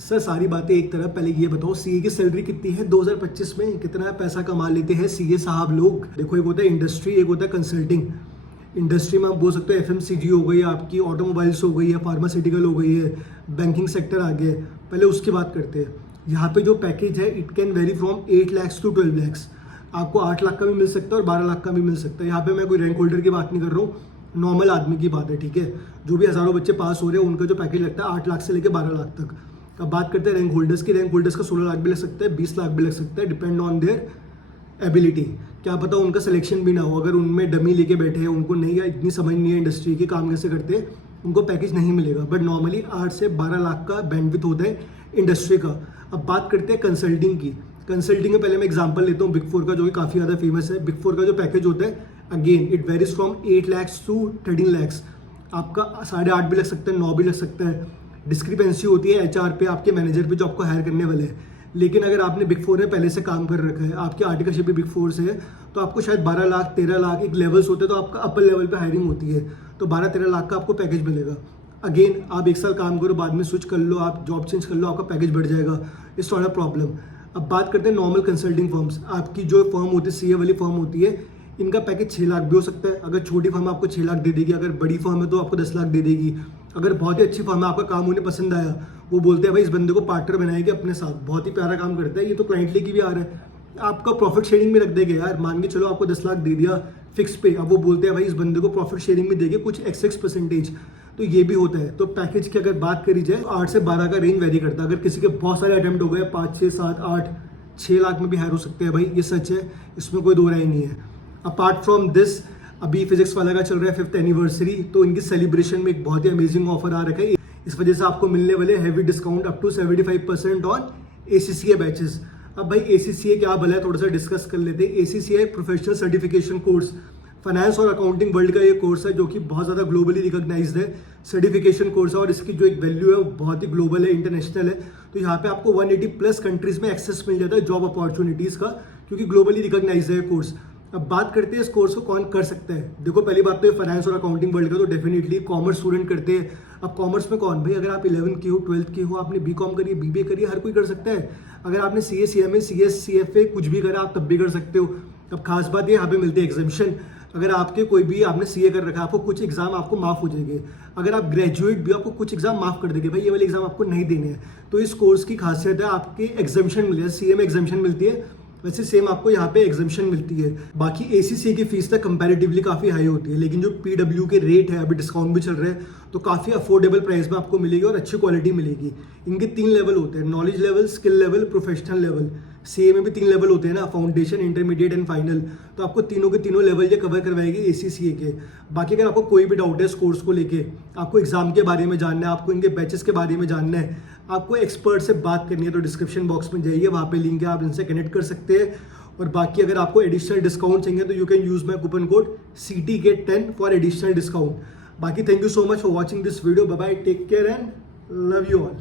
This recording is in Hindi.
सर सारी बातें एक तरफ, पहले ये बताओ सीए की सैलरी कितनी है 2025 में? कितना पैसा कमा लेते हैं सीए साहब लोग? देखो, एक होता है इंडस्ट्री, एक होता है कंसल्टिंग। इंडस्ट्री में आप बोल सकते हो एफएमसीजी हो गई, आपकी ऑटोमोबाइल्स हो गई है, फार्मास्यूटिकल हो गई है, बैंकिंग सेक्टर आ गया है। पहले उसकी बात करते हैं। यहाँ पे जो पैकेज है it can very from 8 lakhs to 12 lakhs। आपको 8 लाख का भी मिल सकता है और 12 लाख का भी मिल सकता है। यहाँ पे मैं कोई रैंक होल्डर की बात नहीं कर रहा हूँ, नॉर्मल आदमी की बात है, ठीक है। जो भी हज़ारों बच्चे पास हो रहे हैं उनका जो पैकेज लगता है 8 लाख से लेकर 12 लाख तक। अब बात करते हैं रैंक होल्डर्स की। रैंक होल्डर्स का 16 लाख भी लग सकता है, 20 लाख भी लग सकता है, डिपेंड ऑन देयर एबिलिटी। क्या पता उनका सिलेक्शन भी ना हो, अगर उनमें डमी लेके बैठे हैं, उनको नहीं या इतनी समझ नहीं है इंडस्ट्री की काम कैसे करते हैं, उनको पैकेज नहीं मिलेगा। बट नॉर्मली 8 से 12 लाख का बैंडविड्थ होता है इंडस्ट्री का। अब बात करते हैं कंसल्टिंग की। कंसल्टिंग में पहले मैं एग्जांपल लेता हूँ बिग फोर का, जो कि काफ़ी ज़्यादा फेमस है। बिग फोर का जो पैकेज होता है again it varies from 8 lakhs to 13 lakhs। आपका 8.5 भी लग सकता है, 9 भी लग सकता है। डिस्क्रिपेंसी होती है एचआर पे, आपके मैनेजर पे जो आपको हायर करने वाले हैं। लेकिन अगर आपने बिग फोर में पहले से काम कर रखा है, आपकी आर्टिकलशिप भी बिग फोर से है, तो आपको शायद 12 लाख 13 लाख एक लेवल्स होते हैं, तो आपका अपर लेवल पे हायरिंग होती है, तो 12-13 लाख का आपको पैकेज मिलेगा। अगेन आप 1 साल काम करो, बाद में स्विच कर लो, आप जॉब चेंज कर लो, आपका पैकेज बढ़ जाएगा। It's not a problem. अब बात करते हैं नॉर्मल कंसल्टिंग फर्म्स। आपकी जो फर्म होती है, सीए वाली फर्म होती है, इनका पैकेज 6 लाख भी हो सकता है। अगर छोटी फर्म आपको 6 लाख दे देगी, अगर बड़ी फर्म है तो आपको 10 लाख दे देगी। अगर बहुत ही अच्छी फर्म है, आपका काम उन्हें पसंद आया, वो बोलते हैं भाई इस बंदे को पार्टनर बनाएंगे अपने साथ, बहुत ही प्यारा काम करता है, ये तो क्लाइंट लेके भी आ रहा है, आपका प्रॉफिट शेयरिंग में रख देंगे यार। मान के चलो आपको 10 लाख दे दिया फिक्स पे, अब वो बोलते हैं भाई इस बंदे को प्रॉफिट शेयरिंग में देंगे कुछ XX%। तो ये भी होता है। तो पैकेज की अगर बात करी जाए, 8 से 12 का रेंज वेरी करता है। अगर किसी के बहुत सारे अटेम्प्ट हो गए, 5, 6, 7, 8, 6 लाख में भी हायर हो सकते हैं भाई, ये सच है, इसमें कोई दो राय नहीं है। अपार्ट फ्रॉम दिस, अभी फिजिक्स वाला का चल रहा है 5th एनिवर्सरी, तो इनकी सेलिब्रेशन में एक बहुत ही अमेजिंग ऑफर आ रखा है। इस वजह से आपको मिलने वाले heavy discount up to 75% on ACCA batches. अब भाई ACCA क्या भला है, थोड़ा सा डिस्कस कर लेते हैं। ACCA एक प्रोफेशनल सर्टिफिकेशन कोर्स, फाइनेंस और अकाउंटिंग वर्ल्ड का ये कोर्स है, जो कि बहुत ज़्यादा ग्लोबली रिकॉग्नाइज्ड है सर्टिफिकेशन कोर्स है, और इसकी जो एक वैल्यू है वो बहुत ही ग्लोबल है, इंटरनेशनल है। तो यहाँ पे आपको 180+ कंट्रीज में एक्सेस मिल जाता है जॉब अपॉर्चुनिटीज़ का, क्योंकि ग्लोबली रिकॉग्नाइज्ड है कोर्स। अब बात करते हैं इस कोर्स को कौन कर सकता है। देखो, पहली बात तो फाइनेंस और अकाउंटिंग वर्ल्ड का तो डेफिनेटली कॉमर्स स्टूडेंट करते हैं। अब कॉमर्स में कौन भाई, अगर आप 11th की हो, 12th की हो, आपने BCom करी, BBA करी, हर कोई कर सकता है। अगर आपने CA CMA CS CFA कुछ भी करा, आप तब भी कर सकते हो। अब खास बात ये यहाँ पे मिलती है एग्जामिशन। अगर आपके कोई भी आपने CA कर रखा है, आपको कुछ एग्जाम आपको माफ हो जाएंगे। अगर आप ग्रेजुएट भी, आपको कुछ एग्जाम माफ कर देंगे, भाई ये वाले एग्जाम आपको नहीं देने हैं। तो इस कोर्स की खासियत है आपके एग्जामिशन मिले, CA में एग्जामिशन मिलती है, वैसे सेम आपको यहाँ पे एग्जामिशन मिलती है। बाकी ACCA की फीस तक कंपैरेटिवली काफ़ी हाई होती है, लेकिन जो PW के रेट है, अभी डिस्काउंट भी चल रहा है, तो काफ़ी अफोर्डेबल प्राइस में आपको मिलेगी और अच्छी क्वालिटी मिलेगी। इनके 3 लेवल होते हैं, knowledge level, skill level, professional level. CA में भी 3 लेवल होते हैं ना, फाउंडेशन, इंटरमीडिएट एंड फाइनल। तो आपको तीनों के तीनों लेवल ये कवर करवाएगी ACCA के। बाकी अगर आपको कोई भी डाउट है इस कोर्स को लेके, आपको एग्जाम के बारे में जानना है, आपको इनके बैचेस के बारे में जानना है, आपको एक्सपर्ट से बात करनी है, तो डिस्क्रिप्शन बॉक्स में जाइए, वहाँ पे लिंक है, आप इनसे कनेक्ट कर सकते हैं। और बाकी अगर आपको एडिशनल डिस्काउंट चाहिए तो you can use my coupon code CTGET10 for additional discount. बाकी thank you so much for watching this video. Bye bye, take care and love you all.